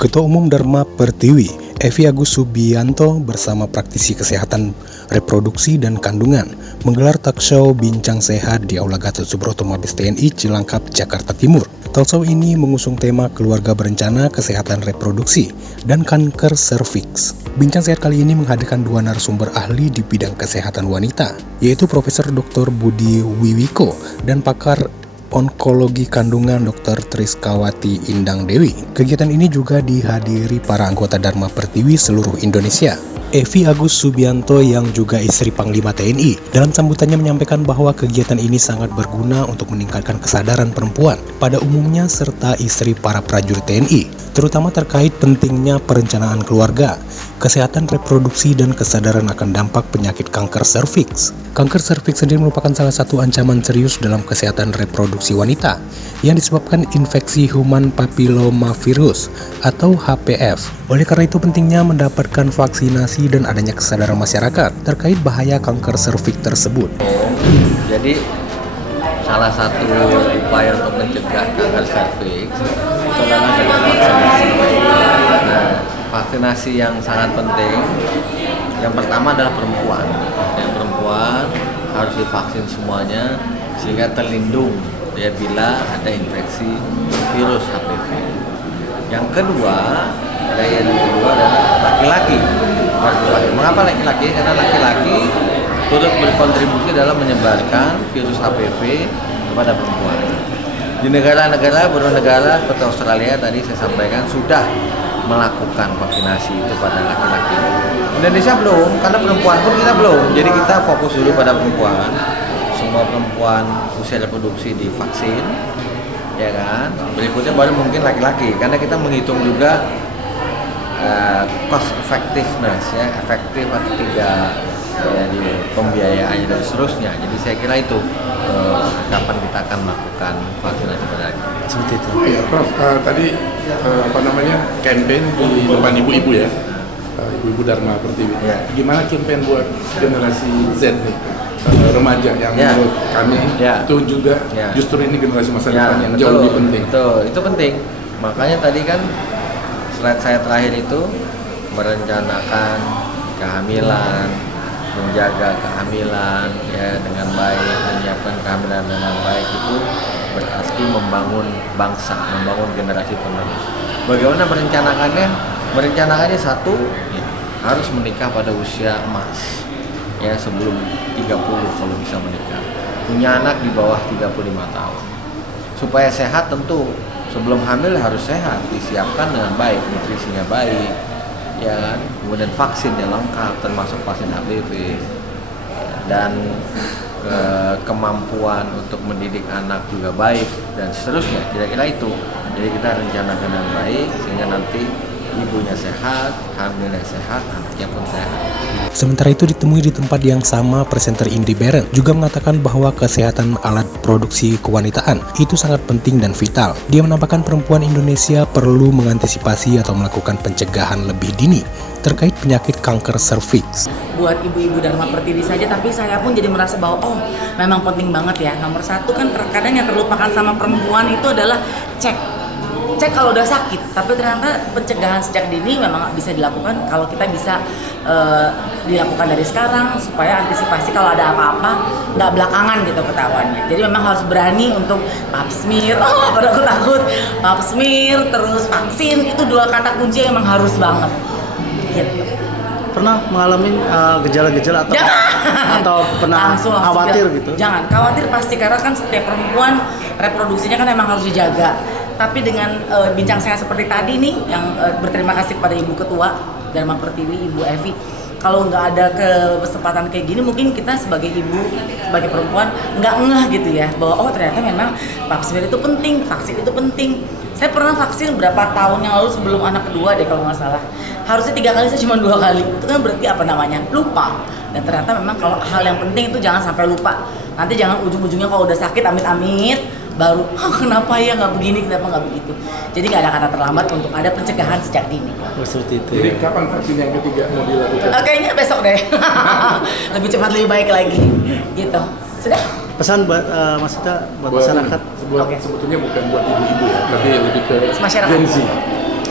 Ketua Umum Dharma Pertiwi, Evi Agus Subianto bersama praktisi kesehatan reproduksi dan kandungan menggelar talkshow Bincang Sehat di Aula Gatot Subroto Mabes TNI Cilangkap, Jakarta Timur. Talkshow ini mengusung tema keluarga berencana, kesehatan reproduksi, dan kanker serviks. Bincang Sehat kali ini menghadirkan dua narasumber ahli di bidang kesehatan wanita, yaitu Profesor Dr. Budi Wiwiko dan pakar onkologi kandungan Dr. Triskawati Indang Dewi. Kegiatan ini juga dihadiri para anggota Dharma Pertiwi seluruh Indonesia. Evi Agus Subianto yang juga istri Panglima TNI dalam sambutannya menyampaikan bahwa kegiatan ini sangat berguna untuk meningkatkan kesadaran perempuan pada umumnya serta istri para prajurit TNI, terutama terkait pentingnya perencanaan keluarga, kesehatan reproduksi, dan kesadaran akan dampak penyakit kanker serviks. Kanker serviks sendiri merupakan salah satu ancaman serius dalam kesehatan reproduksi wanita yang disebabkan infeksi human papillomavirus atau HPV. Oleh karena itu pentingnya mendapatkan vaksinasi dan adanya kesadaran masyarakat terkait bahaya kanker serviks tersebut. Jadi salah satu upaya untuk mencegah kanker serviks itu adalah dengan vaksinasi. Nah, vaksinasi yang sangat penting, yang pertama adalah perempuan. Yang perempuan harus divaksin semuanya sehingga terlindung ya bila ada infeksi virus HPV. Yang kedua adalah laki-laki. Mengapa laki-laki? Karena laki-laki turut berkontribusi dalam menyebarkan virus HPV kepada perempuan. Di negara-negara bernegara seperti Australia tadi saya sampaikan sudah melakukan vaksinasi itu pada laki-laki. Indonesia belum, karena perempuan pun kita belum. Jadi kita fokus dulu pada perempuan. Semua perempuan usia reproduksi divaksin, ya kan. Berikutnya baru mungkin laki-laki, karena kita menghitung juga cost effectiveness, ya, efektif atau tidak ya, di pembiayaannya dan seterusnya. Jadi saya kira itu kapan kita akan melakukan vaksinasi pada lagi. Seperti itu. Ya, Prof, tadi campaign di depan ibu-ibu ya, ibu-ibu Dharma Pertiwi. Ya. Gimana campaign buat generasi Z nih, remaja yang menurut kami itu juga justru ini generasi masa depan yang jauh lebih penting. Betul, itu penting. Makanya tadi kan slide saya terakhir itu merencanakan kehamilan, menjaga kehamilan ya dengan baik, menyiapkan kehamilan dengan baik itu berarti membangun bangsa, membangun generasi penerus. Bagaimana merencanakannya? Merencanakannya satu, ya, harus menikah pada usia emas, ya sebelum 30 kalau bisa menikah. Punya anak di bawah 35 tahun. Supaya sehat tentu sebelum hamil harus sehat, disiapkan dengan baik, nutrisinya baik, ya, kemudian vaksin yang lengkap termasuk vaksin HPV, dan kemampuan untuk mendidik anak juga baik dan seterusnya. Kira-kira itu. Jadi kita rencanakan dengan baik sehingga nanti ibunya sehat, hamilnya sehat, anaknya pun sehat. Sementara itu ditemui di tempat yang sama, presenter Indy Barrett juga mengatakan bahwa kesehatan alat produksi kewanitaan itu sangat penting dan vital. Dia menambahkan perempuan Indonesia perlu mengantisipasi atau melakukan pencegahan lebih dini terkait penyakit kanker serviks. Buat ibu-ibu Dharma Pertiwi saja, tapi saya pun jadi merasa bahwa memang penting banget ya. Nomor satu kan terkadang yang terlupakan sama perempuan itu adalah cek kalau udah sakit, tapi ternyata pencegahan sejak dini memang bisa dilakukan kalau kita bisa dilakukan dari sekarang supaya antisipasi kalau ada apa-apa nggak belakangan gitu ketahuannya. Jadi memang harus berani untuk pap smear, pada aku takut pap smear, terus vaksin, itu dua kata kunci yang memang harus banget gitu. Pernah mengalami gejala-gejala atau pernah langsung khawatir gitu? Jangan khawatir pasti, karena kan setiap perempuan reproduksinya kan memang harus dijaga. Tapi dengan bincang sehat seperti tadi nih, yang berterima kasih kepada Ibu Ketua Dharma Pertiwi, Ibu Evi. Kalau nggak ada kesempatan kayak gini, mungkin kita sebagai ibu, sebagai perempuan nggak ngeh gitu ya, bahwa ternyata memang pap smear itu penting, vaksin itu penting. Saya pernah vaksin berapa tahun yang lalu sebelum anak kedua deh kalau nggak salah. Harusnya 3 kali, saya cuma 2 kali. Itu kan berarti apa namanya? Lupa. Dan ternyata memang kalau hal yang penting itu jangan sampai lupa. Nanti jangan ujung-ujungnya kalau udah sakit amit-amit baru kenapa ya nggak begini, kenapa nggak begitu. Jadi nggak ada kata terlambat untuk ada pencegahan sejak dini. Seperti itu. Jadi kapan vaksin yang ketiga mau dilakukan? Kayaknya besok deh. Lebih cepat lebih baik lagi. Gitu. Sudah? Pesan buat maksudnya buat masyarakat. Sebetulnya bukan buat ibu-ibu ya, tapi lebih ke Masyarakat. Gen Z.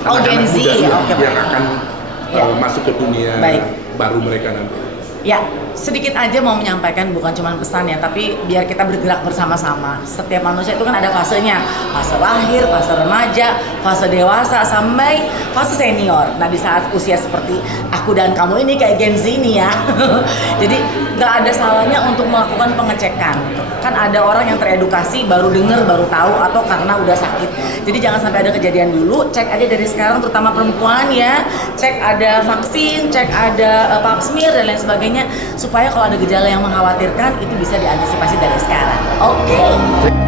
anak-anak Gen Z, muda ya, oke, yang baik. akan Ya. masuk ke dunia Baik. baru mereka nanti. Ya, sedikit aja mau menyampaikan bukan cuma pesan ya, tapi biar kita bergerak bersama-sama. Setiap manusia itu kan ada fasenya, fase lahir, fase remaja, fase dewasa, sampai fase senior. Nah di saat usia seperti aku dan kamu ini kayak Gen Z ini ya, jadi nggak ada salahnya untuk melakukan pengecekan. Kan ada orang yang teredukasi baru denger, baru tahu, atau karena udah sakit. Jadi jangan sampai ada kejadian dulu, cek aja dari sekarang, terutama perempuan ya, cek ada vaksin, cek ada pap smear dan lain sebagainya, supaya kalau ada gejala yang mengkhawatirkan itu bisa diantisipasi dari sekarang. Oke.